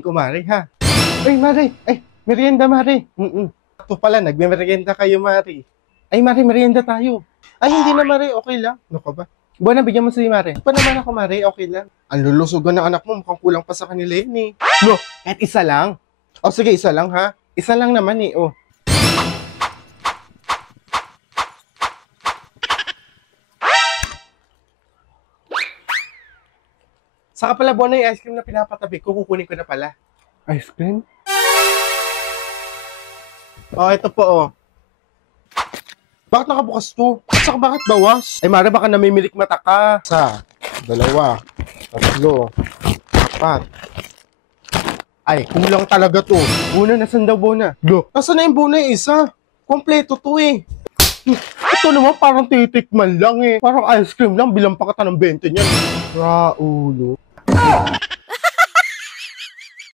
ko, Mare, ha? Ay, Mare! Ay, merienda, Mare! Ito pala, nagme-merienda kayo, Mare. Ay, Mare, merienda tayo. Ay, hindi na, Mare, okay lang. Ano ka ba? Buwan na, bigyan mo si Mare. Pa naman ako, Mare, okay lang. Ang lulusugan ng anak mo, mukhang kulang pa sa kanila yun, eh. No, kahit isa lang. O, sige, isa lang, ha? Isa lang naman, eh, oh. Saka pala, buwan na yung ice cream na pinapatabi ko, kukunin ko na pala. Ice cream? Oh, ito po, oh. Bakit nakabukas to? At saka bakit bawas? Ay, Mare, baka namimilik mata ka. Isa, dalawa, tatlo, apat. Ay, kulang talaga to. Buna, nasan daw Bona? Lo, nasan na yung Bona yung isa? Kompleto to eh. Ito naman parang titikman lang eh. Parang ice cream lang, bilang pa kita ng 20 niyan. Raulo.